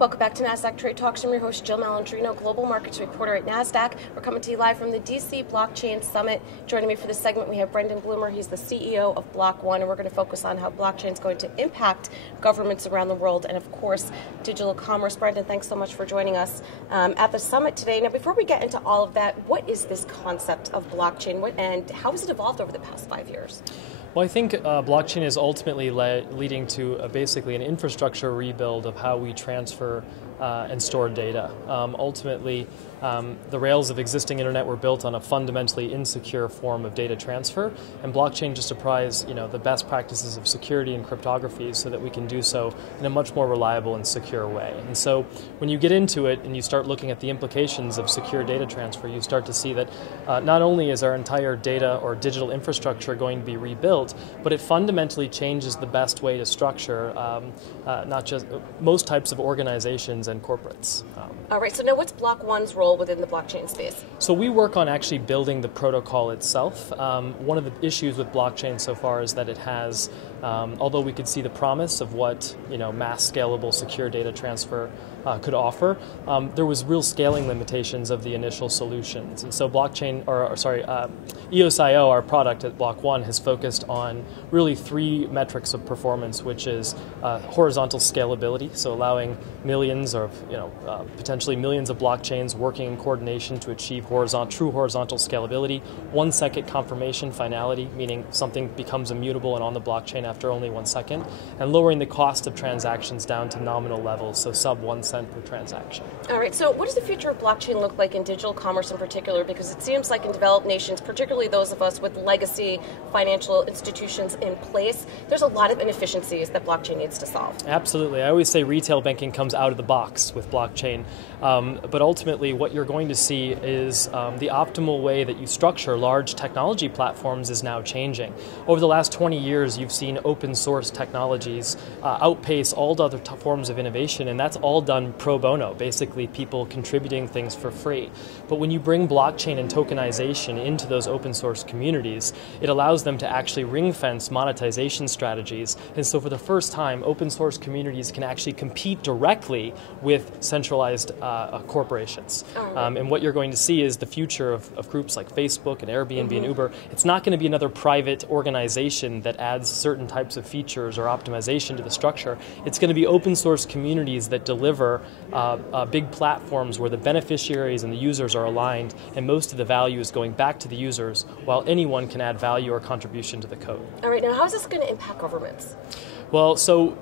Welcome back to Nasdaq Trade Talks. I'm your host, Jill Malandrino, Global Markets Reporter at Nasdaq. We're coming to you live from the DC Blockchain Summit. Joining me for this segment, we have Brendan Bloomer. He's the CEO of Block One, and we're going to focus on how blockchain is going to impact governments around the world and, of course, digital commerce. Brendan, thanks so much for joining us at the summit today. Now, before we get into all of that, what is this concept of blockchain, and how has it evolved over the past 5 years? Well, I think blockchain is ultimately leading to basically an infrastructure rebuild of how we transfer and store data. Ultimately, the rails of existing internet were built on a fundamentally insecure form of data transfer, and blockchain just applies, the best practices of security and cryptography so that we can do so in a much more reliable and secure way. And so when you get into it and you start looking at the implications of secure data transfer, you start to see that not only is our entire data or digital infrastructure going to be rebuilt, but it fundamentally changes the best way to structure not just most types of organizations and corporates. All right, so now what's Block One's role within the blockchain space? So we work on actually building the protocol itself. One of the issues with blockchain so far is that it has, although we could see the promise of what mass scalable secure data transfer could offer, there was real scaling limitations of the initial solutions. And so EOS.io, our product at Block One, has focused on really 3 metrics of performance, which is horizontal scalability, so allowing millions or potentially millions of blockchains working in coordination to achieve true horizontal scalability. 1 second confirmation finality, meaning something becomes immutable and on the blockchain after only 1 second, and lowering the cost of transactions down to nominal levels, so sub 1 cent per transaction. All right, so what does the future of blockchain look like in digital commerce in particular? Because it seems like in developed nations, particularly those of us with legacy financial institutions in place, there's a lot of inefficiencies that blockchain needs to solve. Absolutely. I always say retail banking comes out of the box with blockchain, but ultimately what you're going to see is the optimal way that you structure large technology platforms is now changing. Over the last 20 years, you've seen open source technologies outpace all other forms of innovation, and that's all done pro bono, basically people contributing things for free. But when you bring blockchain and tokenization into those open source communities, it allows them to actually ring fence monetization strategies. And so for the first time, open source communities can actually compete directly with centralized corporations. And what you're going to see is the future of groups like Facebook and Airbnb and Uber. It's not going to be another private organization that adds certain types of features or optimization to the structure. It's going to be open source communities that deliver big platforms where the beneficiaries and the users are aligned, and most of the value is going back to the users, while anyone can add value or contribution to the code. All right, now how is this going to impact governments? Well, so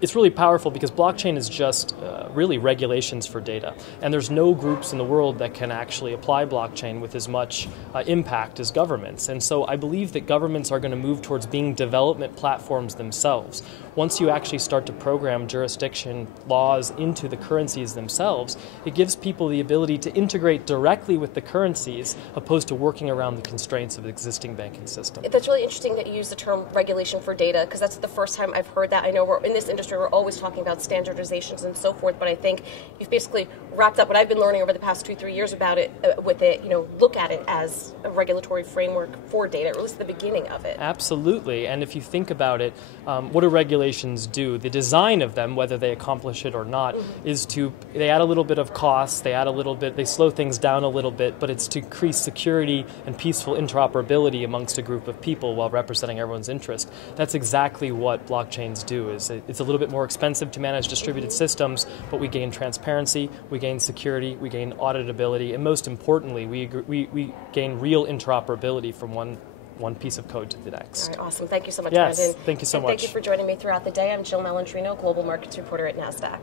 it's really powerful because blockchain is just really regulations for data. And there's no groups in the world that can actually apply blockchain with as much impact as governments. And so I believe that governments are going to move towards being development platforms themselves. Once you actually start to program jurisdiction laws into the currencies themselves, it gives people the ability to integrate directly with the currencies opposed to working around the constraints of the existing banking system. That's really interesting that you use the term regulation for data, because that's the first time I've heard that. I know we're in this industry, we're always talking about standardizations and so forth, but I think you've basically wrapped up what I've been learning over the past 2-3 years about it with it, look at it as a regulatory framework for data, or at least the beginning of it. Absolutely, and if you think about it, what do regulations do? The design of them, whether they accomplish it or not, is they add a little bit of cost, they slow things down a little bit, but it's to increase security and peaceful interoperability amongst a group of people while representing everyone's interest. That's exactly what blockchains do. It's a little bit more expensive to manage distributed systems, but we gain transparency, we gain security, we gain auditability, and most importantly, we gain real interoperability from one piece of code to the next. All right, awesome. Thank you so much, Yes, Brendan. thank you so much. Thank you for joining me throughout the day. I'm Jill Malandrino, Global Markets Reporter at Nasdaq.